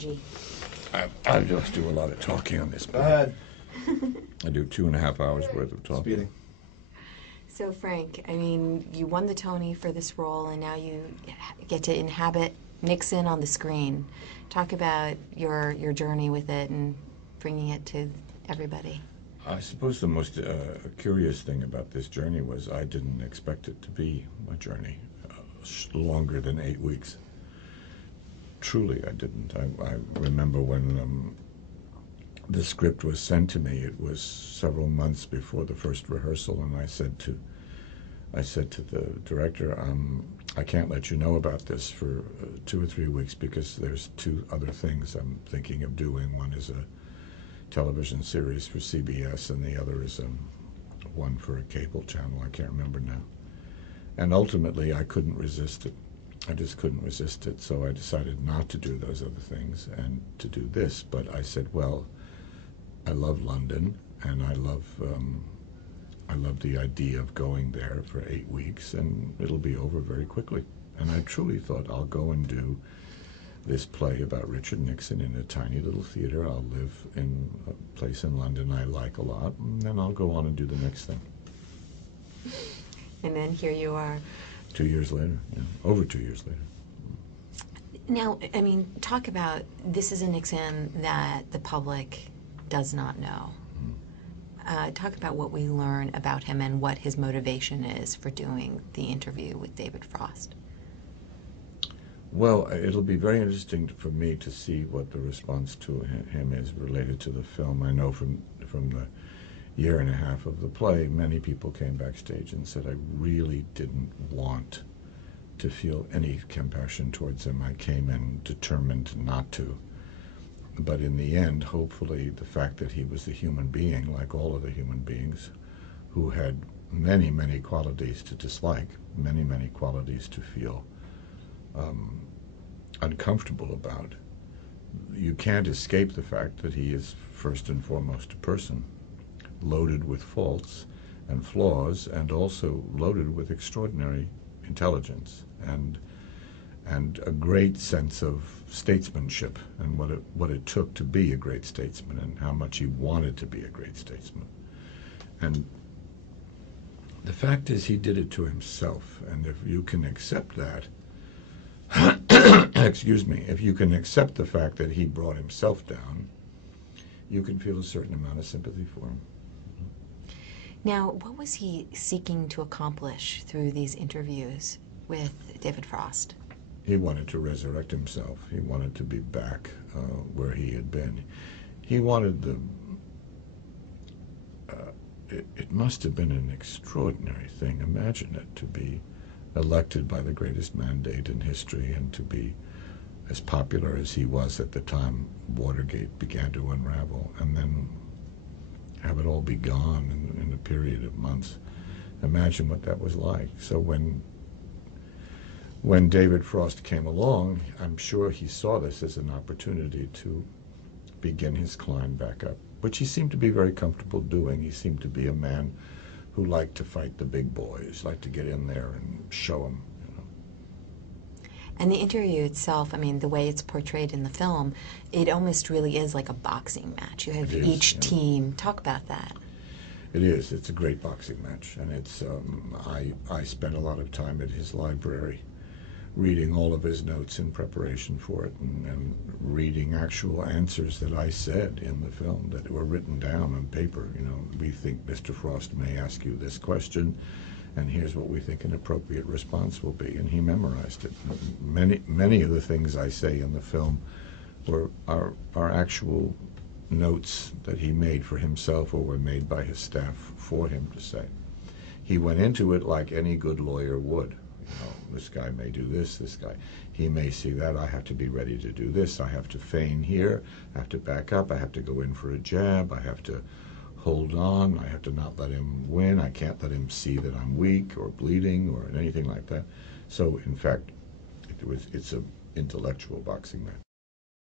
G. I just do a lot of talking on this. Go ahead. I do 2.5 hours worth of talking. Speeding. So Frank, I mean, you won the Tony for this role, and now you get to inhabit Nixon on the screen. Talk about your journey with it and bringing it to everybody. I suppose the most curious thing about this journey was I didn't expect it to be a journey longer than 8 weeks. Truly, I didn't. I remember when the script was sent to me, it was several months before the first rehearsal, and I said to the director, I can't let you know about this for 2 or 3 weeks because there's 2 other things I'm thinking of doing. One is a television series for CBS, and the other is one for a cable channel. I can't remember now. And ultimately, I couldn't resist it. I just couldn't resist it, so I decided not to do those other things and to do this. But I said, well, I love London, and I love the idea of going there for 8 weeks, and it'll be over very quickly. And I truly thought, I'll go and do this play about Richard Nixon in a tiny little theater. I'll live in a place in London I like a lot, and then I'll go on and do the next thing. And then here you are. 2 years later, yeah, over 2 years later. Now, I mean, talk about, this is a Nixon that the public does not know. Talk about what we learn about him and what his motivation is for doing the interview with David Frost. Well, it'll be very interesting for me to see what the response to him is related to the film. I know from the year and a half of the play, many people came backstage and said, I really didn't want to feel any compassion towards him. I came in determined not to. But in the end, hopefully, the fact that he was a human being, like all other human beings, who had many, many qualities to dislike, many, many qualities to feel uncomfortable about. You can't escape the fact that he is first and foremost a person, loaded with faults and flaws, and also loaded with extraordinary intelligence and a great sense of statesmanship and what it took to be a great statesman and how much he wanted to be a great statesman. And the fact is, he did it to himself, and if you can accept that, excuse me, if you can accept the fact that he brought himself down, you can feel a certain amount of sympathy for him. Now, what was he seeking to accomplish through these interviews with David Frost? He wanted to resurrect himself. He wanted to be back where he had been. He wanted it must have been an extraordinary thing. Imagine it, to be elected by the greatest mandate in history and to be as popular as he was at the time Watergate began to unravel, and then have it all be gone in a period of months. Imagine what that was like. So when David Frost came along, I'm sure he saw this as an opportunity to begin his climb back up, which he seemed to be very comfortable doing. He seemed to be a man who liked to fight the big boys, liked to get in there and show them, you know. And the interview itself, I mean, the way it's portrayed in the film, it almost really is like a boxing match. You have each team. Talk about that. It is. It's a great boxing match, and it's. I spent a lot of time at his library, reading all of his notes in preparation for it, and reading actual answers that I said in the film that were written down on paper. You know, we think Mr. Frost may ask you this question, and here's what we think an appropriate response will be, and he memorized it. Many of the things I say in the film are actual notes that he made for himself or were made by his staff for him to say. He went into it like any good lawyer would. You know, this guy may do this guy, he may see that, I have to be ready to do this, I have to feign here, I have to back up, I have to go in for a jab, I have to hold on, I have to not let him win, I can't let him see that I'm weak or bleeding or anything like that. So, in fact, it's an intellectual boxing match.